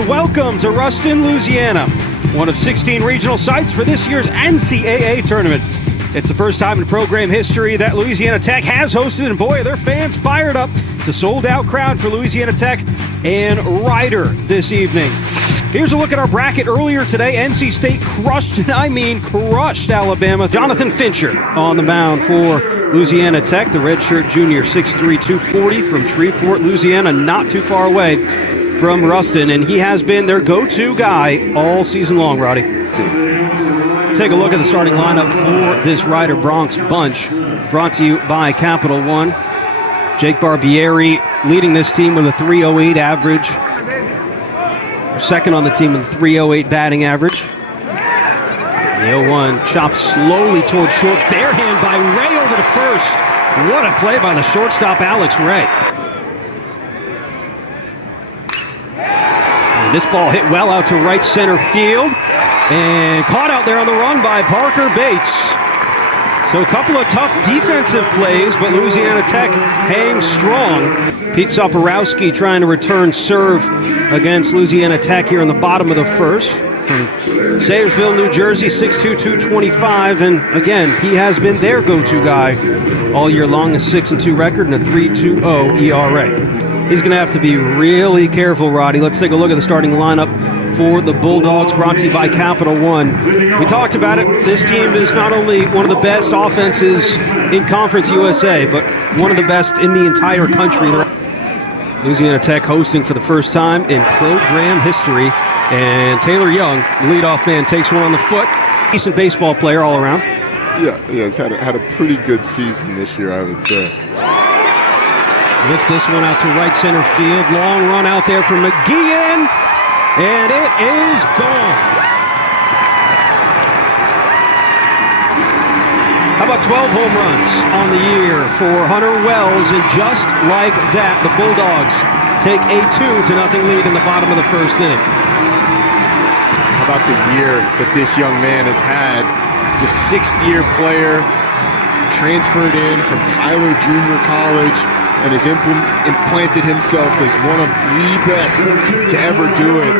Welcome to Ruston, Louisiana, one of 16 regional sites for this year's NCAA tournament. It's the first time in program history that Louisiana Tech has hosted, and boy, are their fans fired up. It's a sold-out crowd for Louisiana Tech and Ryder this evening. Here's a look at our bracket earlier today. NC State crushed, and I mean crushed, Alabama. Jonathan Fincher on the mound for Louisiana Tech, the redshirt junior, 6'3", 240 from Shreveport, Louisiana, not too far away from Ruston, and he has been their go-to guy all season long, Roddy. Take a look at the starting lineup for this Ryder Bronx bunch, brought to you by Capital One. Jake Barbieri leading this team with a .308 average. Second on the team with a .308 batting average. The 0-1 chopped slowly towards short. Bare hand by Ray over to first. What a play by the shortstop, Alex Ray. This ball hit well out to right center field and caught out there on the run by Parker Bates. So a couple of tough defensive plays, but Louisiana Tech hangs strong. Pete Soporowski trying to return serve against Louisiana Tech here in the bottom of the first. From Sayersville, New Jersey, 6'2", 225, and again, he has been their go-to guy all year long, a 6-2 record and a 3.20 ERA. He's going to have to be really careful, Roddy. Let's take a look at the starting lineup for the Bulldogs, brought to you by Capital One. We talked about it. This team is not only one of the best offenses in Conference USA, but one of the best in the entire country. Louisiana Tech hosting for the first time in program history. And Taylor Young, leadoff man, takes one on the foot. Decent baseball player all around. Yeah, he's had a pretty good season this year, I would say. Lifts this one out to right center field. Long run out there for McGeehan, and it is gone. How about 12 home runs on the year for Hunter Wells? And just like that, the Bulldogs take a 2-0 lead in the bottom of the first inning. How about the year that this young man has had? The sixth-year player, transferred in from Tyler Junior College, and has implanted himself as one of the best to ever do it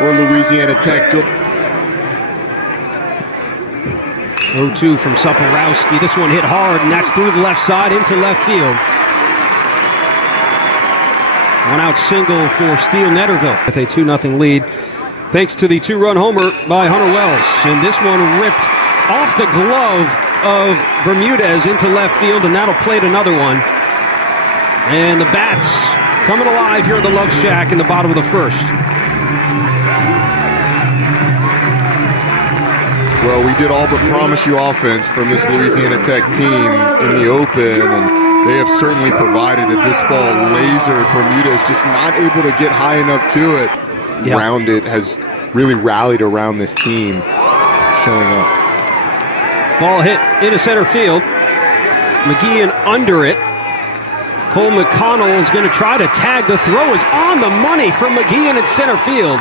for Louisiana Tech. 0-2 from Soporowski. This one hit hard, and that's through the left side into left field. One out single for Steele Netterville with a 2-0 lead, thanks to the two-run homer by Hunter Wells. And this one ripped off the glove of Bermudez into left field, and that'll plate another one. And the bats coming alive here at the Love Shack in the bottom of the first. Well, we did all but promise you offense from this Louisiana Tech team in the open, and they have certainly provided it. This ball lasered. Bermudez just not able to get high enough to it. Yep. Rounded has really rallied around this team, showing up. Ball hit into center field. McGeehan under it. Cole McConnell is going to try to tag. The throw is on the money from McGeehan at center field.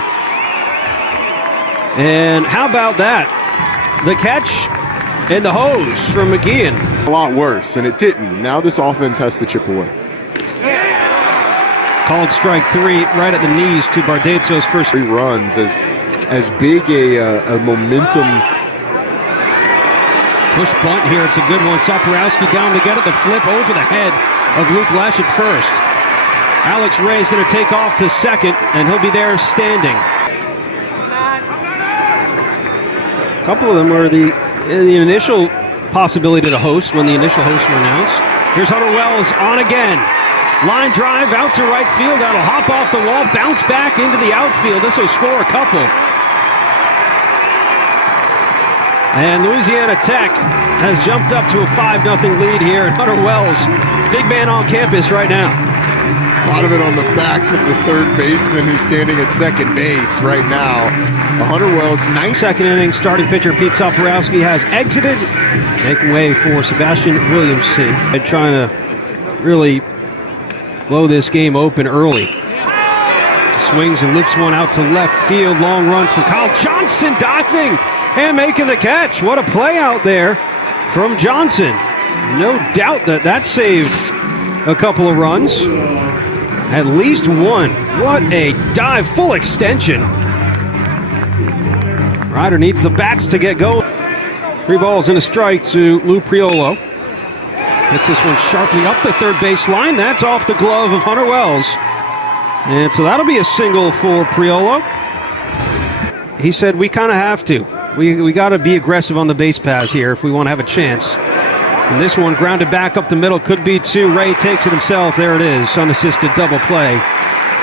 And how about that? The catch and the hose from McGeehan. A lot worse, and it didn't. Now this offense has to chip away. Called strike 3 right at the knees to Bardazzo's first. 3 runs, as big a momentum. Push bunt here. It's a good one. Soporowski down to get it. The flip over the head of Luke Lesh at first. Alex Ray is going to take off to second, and he'll be there standing. A couple of them were the initial possibility to host when the initial hosts were announced. Here's Hunter Wells on again. Line drive out to right field. That'll hop off the wall, bounce back into the outfield. This will score a couple. And Louisiana Tech has jumped up to a 5-0 lead here. And Hunter Wells, big man on campus right now. A lot of it on the backs of the third baseman who's standing at second base right now. Hunter Wells, second inning, starting pitcher Pete Soporowski has exited, making way for Sebastian Williamson. And trying to really blow this game open early. Swings and loops one out to left field. Long run for Kyle Johnson, diving and making the catch. What a play out there from Johnson. No doubt that saved a couple of runs. At least one. What a dive, full extension. Ryder needs the bats to get going. 3 balls and a strike to Lou Priolo. Hits this one sharply up the third base line. That's off the glove of Hunter Wells. And so that'll be a single for Priolo. He said we kind of have to. We got to be aggressive on the base paths here if we want to have a chance. And this one grounded back up the middle. Could be 2. Ray takes it himself. There it is. Unassisted double play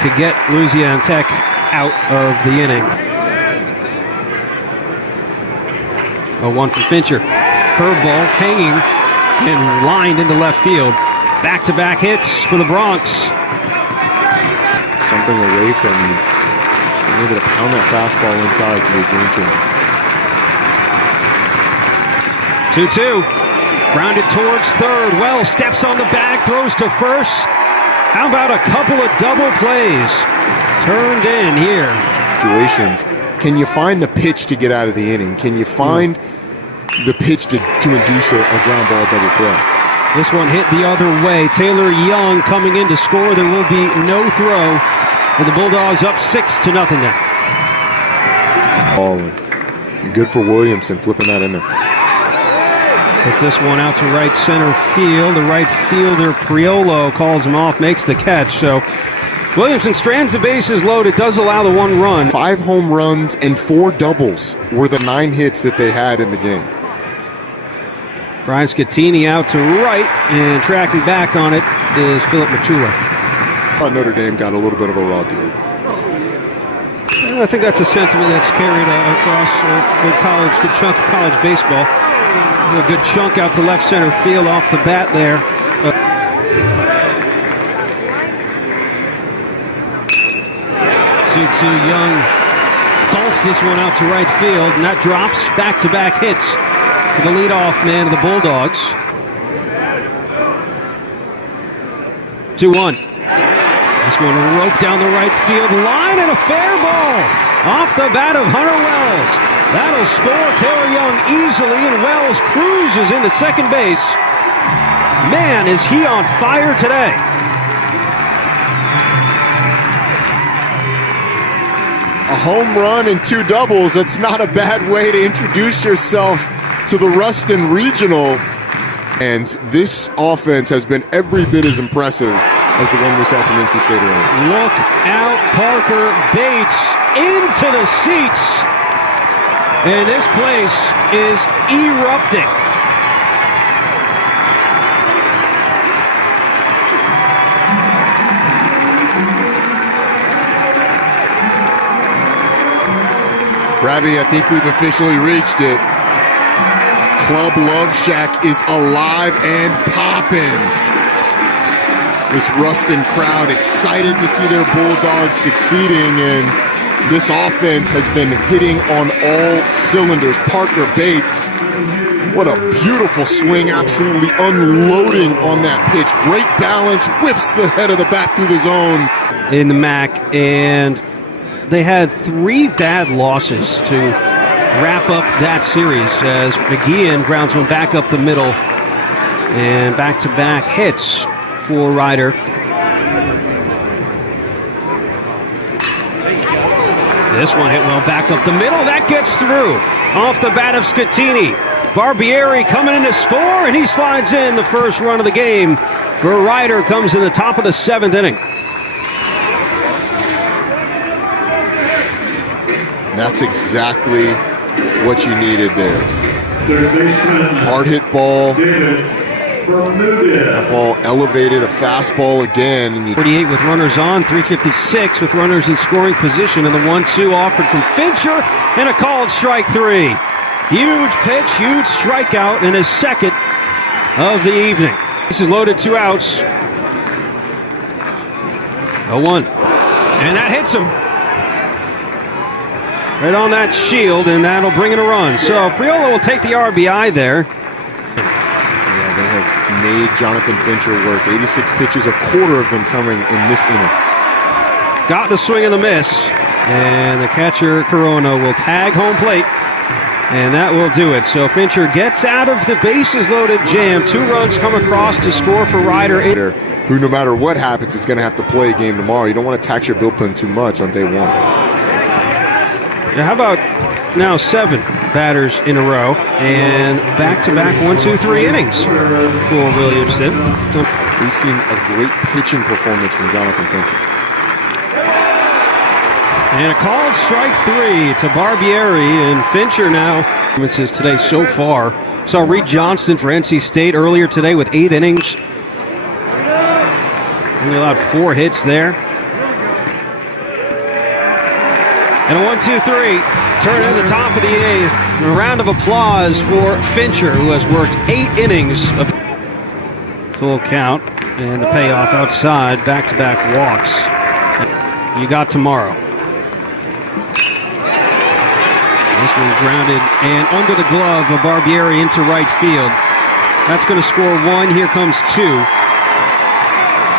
to get Louisiana Tech out of the inning. 0-1 from Fincher. Curveball hanging and lined into left field. Back-to-back hits for the Bronx. Something away from being able to pound that fastball inside to be a game changer. 2-2. Grounded towards third. Wells steps on the bag, throws to first. How about a couple of double plays turned in here? Situations. Can you find the pitch to get out of the inning? Can you find the pitch to induce a ground ball double play? This one hit the other way. Taylor Young coming in to score. There will be no throw. And the Bulldogs up 6-0 now. Ball and good for Williamson flipping that in there. Gets this one out to right center field. The right fielder, Priolo, calls him off, makes the catch. So Williamson strands the bases loaded, does allow the 1 run. 5 home runs and 4 doubles were the 9 hits that they had in the game. Brian Scattini out to right, and tracking back on it is Philip Matula. I thought Notre Dame got a little bit of a raw deal. I think that's a sentiment that's carried across a good chunk of college baseball. A good chunk out to left center field off the bat there. 2-2 Young golfs this one out to right field, and that drops. Back-to-back hits for the leadoff man of the Bulldogs. 2-1. This one roped down the right field line, and a fair ball off the bat of Hunter Wells. That'll score Taylor Young easily, and Wells cruises into second base. Man, is he on fire today. A home run and 2 doubles. That's not a bad way to introduce yourself to the Ruston Regional. And this offense has been every bit as impressive as the one we saw from NC State earlier. Look out, Parker Bates into the seats. And this place is erupting. Ravi, I think we've officially reached it. Club Love Shack is alive and popping. This Ruston crowd excited to see their Bulldogs succeeding, and this offense has been hitting on all cylinders. Parker Bates, what a beautiful swing, absolutely unloading on that pitch. Great balance, whips the head of the bat through the zone. In the MAC, and they had 3 bad losses to wrap up that series as McGeehan grounds one back up the middle, and back-to-back hits for Ryder. This one hit well back up the middle. That gets through off the bat of Scattini. Barbieri coming in to score, and he slides in the first run of the game for Ryder. Comes in the top of the 7th inning. That's exactly what you needed there. Hard hit ball. That ball elevated, a fastball again. And 48 with runners on, 356 with runners in scoring position, and the 1-2 offered from Fincher, and a called strike 3. Huge pitch, huge strikeout, and his second of the evening. This is loaded, 2 outs. 0-1. And that hits him. Right on that shield, and that'll bring in a run. So Priolo will take the RBI there. Yeah, they have made Jonathan Fincher work. 86 pitches, a quarter of them coming in this inning. Got the swing and the miss, and the catcher Corona will tag home plate And that will do it. So Fincher gets out of the bases loaded jam. 2 runs come across to score for Ryder. Who, no matter what happens, is going to have to play a game tomorrow. You don't want to tax your bullpen too much on day 1. Yeah, how about now 7 batters in a row and back-to-back 1-2-3 innings for Williamson. We've seen a great pitching performance from Jonathan Fincher. And a called strike 3 to Barbieri, and Fincher now performances today so far. Saw Reed Johnston for NC State earlier today with 8 innings. Only allowed 4 hits there. And a 1-2-3. Turn to the top of the 8th. A round of applause for Fincher, who has worked 8 innings of full count. And the payoff outside, back-to-back walks. You got tomorrow. This one grounded and under the glove of Barbieri into right field. That's going to score 1. Here comes 2.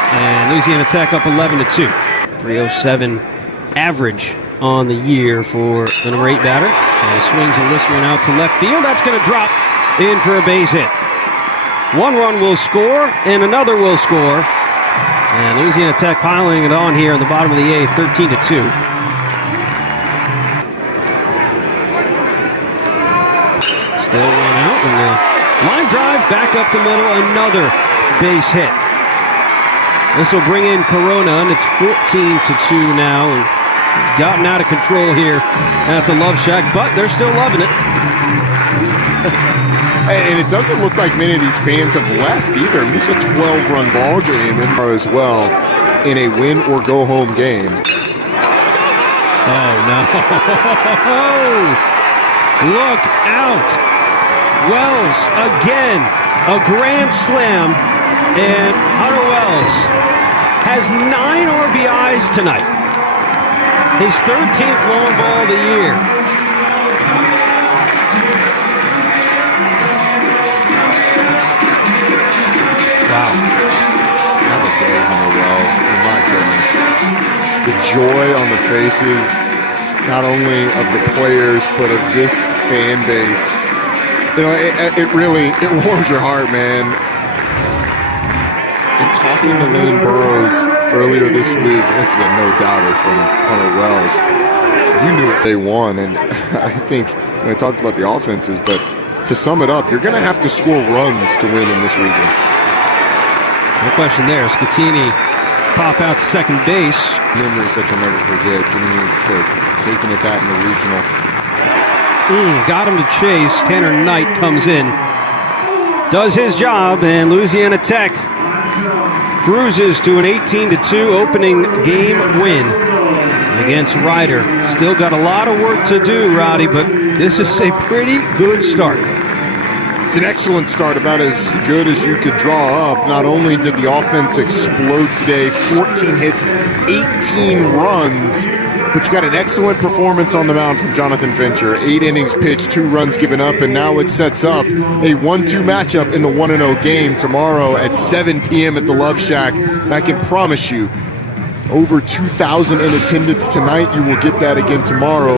And Louisiana Tech up 11-2. 307 average on the year for the number 8 batter. And he swings and lifts one out to left field. That's going to drop in for a base hit. 1 run will score, and another will score. And Louisiana Tech piling it on here in the bottom of the 8th, 13-2. Still 1 out, and the line drive back up the middle, another base hit. This will bring in Corona, and it's 14-2 now. And he's gotten out of control here at the Love Shack, but they're still loving it. And it doesn't look like many of these fans have left either. This is a 12-run ball game as well in a win or go home game. Oh no! Look out! Wells again, a grand slam, and Hunter Wells has 9 RBIs tonight. His 13th long ball of the year. Wow. Have a day, Hunter Wells. My goodness. The joy on the faces, not only of the players, but of this fan base. You know, it really warms your heart, man. And talking to Lane Burroughs earlier this week, this is a no-doubter from Hunter Wells. You knew if they won, and I think I talked about the offenses, but to sum it up, you're going to have to score runs to win in this region. No question there. Scatini pop out to second base. Memories that you'll never forget. Taking it back in the regional. Got him to chase. Tanner Knight comes in, does his job, and Louisiana Tech cruises to an 18-2 opening game win against Ryder. Still got a lot of work to do, Roddy, but this is a pretty good start. It's an excellent start, about as good as you could draw up. Not only did the offense explode today, 14 hits, 18 runs, but you got an excellent performance on the mound from Jonathan Fincher. 8 innings pitched, 2 runs given up, and now it sets up a 1-2 matchup in the 1-0 game tomorrow at 7 p.m. at the Love Shack. And I can promise you, over 2,000 in attendance tonight. You will get that again tomorrow.